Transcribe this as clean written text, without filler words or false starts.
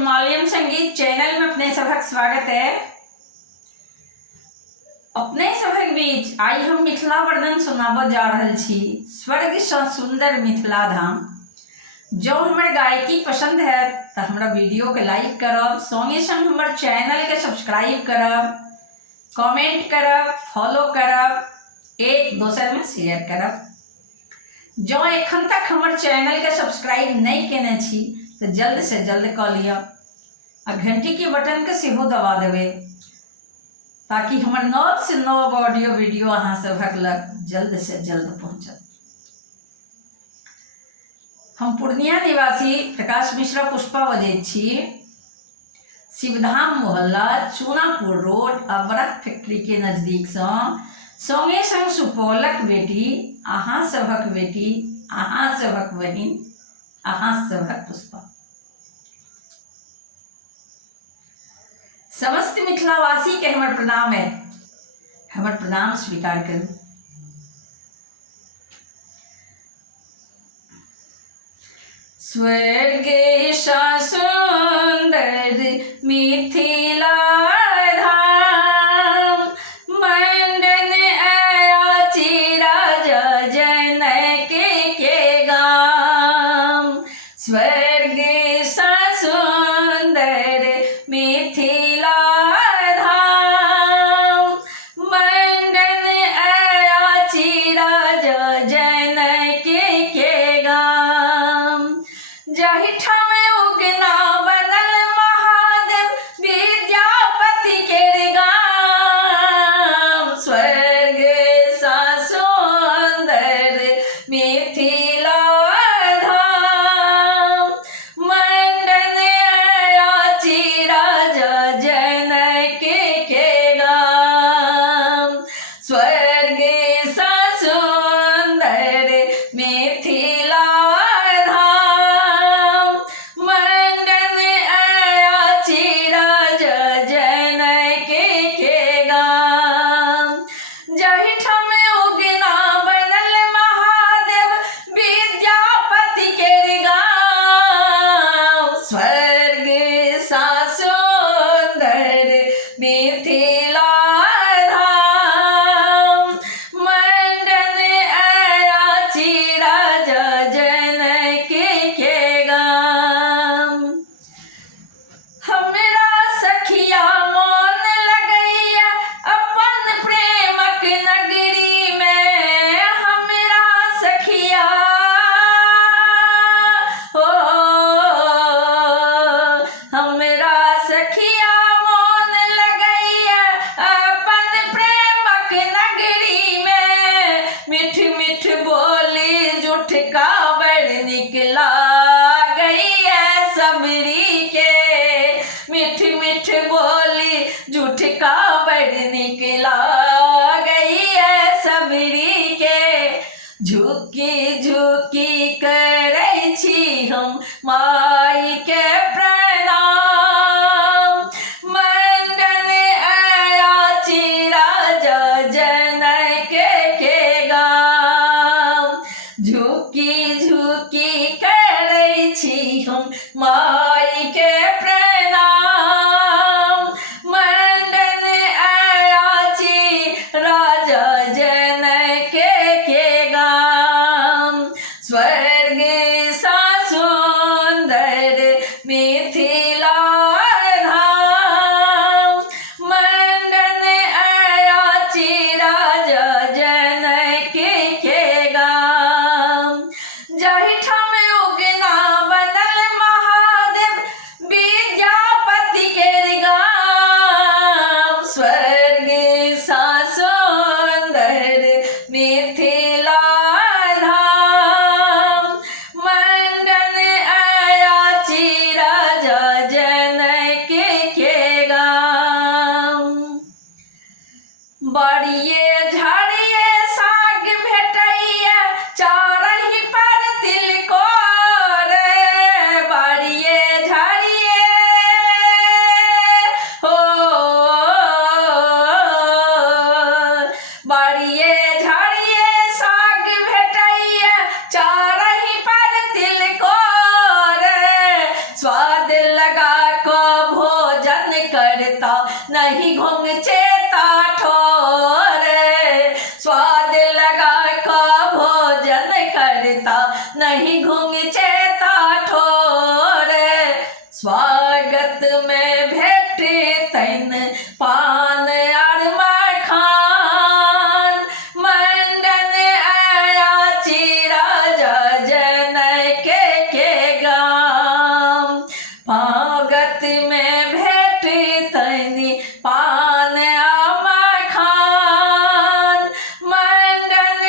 मालयम संगीत चैनल में अपने सभक स्वागत है। अपने सभक बीच आई हम मिथिला वर्णन सुनाबऽ जा रहल छी। स्वर्ग सँ सुंदर मिथिला धाम। जो हमर गायकी पसंद है तो हमारा वीडियो के लाइक करब, संगे संग हमर चैनल के सब्सक्राइब करब, कमेंट करब, फॉलो करब, एक दोसर में शेयर करब। जो एखन तक हमर चैनल के सब्सक्राइब नहीं केने छी तो जल्द से जल्द कऽ लिअ आ घंटी के बटन के सेहो दबा देबै ताकि हमर नव से नव ऑडियो वीडियो अहाँ सभक लग जल्द से जल्द पहुंचत। हम पूर्णिया निवासी प्रकाश मिश्रा पुष्पा बजैत छी। शिवधाम मोहल्ला, चूनापुर रोड, अबरख फैक्ट्री के नजदीक संगे संग सुपौलक बेटी, अहाँ सभक बेटी, अहाँ सभक बहिन, अहाँ सभक पुष्पा। समस्त मिथिलावासी के हमर प्रणाम है, हमर प्रणाम स्वीकार करू। स्वर्ग सँ सुंदर मिथिला धाम, मंडन अयाची राजा जनक के गाम। स्वर्ग सँ सुंदर मिथिला धाम, मंडन अयाची राजा जनक के गाम। जाहिठाम उगना बनल महादेव विद्यापति के गाम। स्वर्ग सँ सुंदर मिथिला धाम, मंडन अयाची राजा जनक के गाम। स्वर्ग सँ सुंदर मिथिला धाम, मंडन अयाची राजा जनक के गाम। जाहिठाम उगना बनल महादेव विद्यापति के गाम। स्वर्ग सँ सुंदर मिथिला धाम, मंडन अयाची राजा जनक के गाम। हमरा सखिया मोन लगैया अपन प्रेमक नगरी में। हमरा सखिया हो, हमरा सखिया मोन लगैया अपन प्रेमक नगरी में। मिठ मिठ बोली जुठका बड़ नीक लागैया सबरी के। मिठ मिठ बोली जुठका बड़ नीक लागैया सबरी के। झुकी झुकी करै छी हम माई के प्रणाम, मंडन अयाची राजा जनक के गाम। झुकी झुकी करै छी हम माई के प्रणाम, मंडन अयाची राजा जनक के गाम। स्वर्ग सँ सुंदर मिथिला धाम, मंडन अयाची राजा जनक के गाम। जाहिठाम उगना बनल महादेव विद्यापति के गाम। स्वर्ग सँ सुंदर मिथिला धाम, मंडन अयाची राजा जनक के गाम। बड़िए झाड़िए साग भेटैया चारहि पर तिलकोर। बड़िए झाड़िए हो, बड़िए झाड़िए साग भेटैया चारहि पर तिलकोर। स्वाद लगा करता, नहीं घूंघचे ठोरे, स्वाद लगा का भोजन करता, नहीं घूंघचे ठोरे, स्वागत में